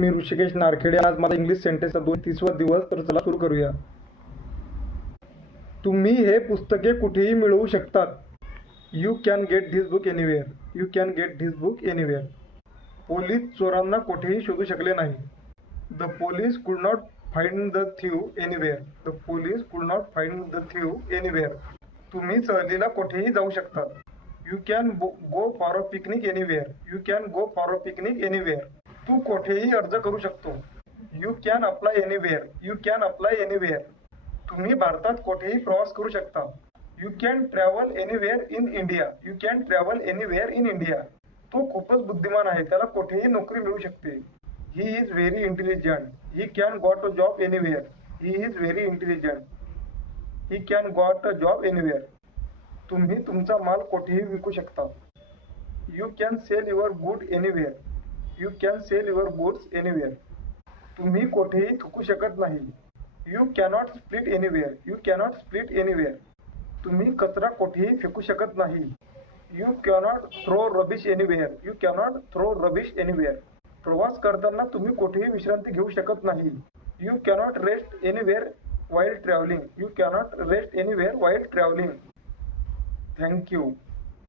मी ऋषिकेश नारखेडे. आज माझा इंग्लिश सेंटेन्सचा 230वा दिवस. तर चला सुरू करूया. तुम्ही हे पुस्तके कुठेही मिळवू शकतात. You can get this book anywhere. You can get this book anywhere. Police चोरांना कुठेही शोधू शकले नाही. The police could not find the thief anywhere. The police could not find the thief anywhere. तुम्ही सहलीला कुठेही जाऊ शकता. You can go for a picnic anywhere. You can go for a picnic anywhere. तू कुठेही अर्ज करू शकतो. You can apply anywhere. You can apply anywhere. तुम्ही भारतात कुठेही प्रवास करू शकता. You can travel anywhere in India. You can travel anywhere in India. तो खूपच बुद्धिमान आहे. त्याला कुठेही नोकरी मिळू शकते. He is very intelligent. He can got a job anywhere. He is very intelligent. He can got a job anywhere. तुम्ही तुमचा माल कुठेही विकू शकता. You can sell your good anywhere. You can sell your goods anywhere. तुम्ही कुठेही थुकू शकत नाही. You cannot split anywhere. You cannot split anywhere. तुम्ही कचरा कुठेही फेकू शकत नाही. You cannot throw rubbish anywhere. You cannot throw rubbish anywhere. प्रवास करताना तुम्ही कुठेही विश्रांती घेऊ शकत नाही. You cannot rest anywhere while traveling. You cannot rest anywhere while traveling. Thank you.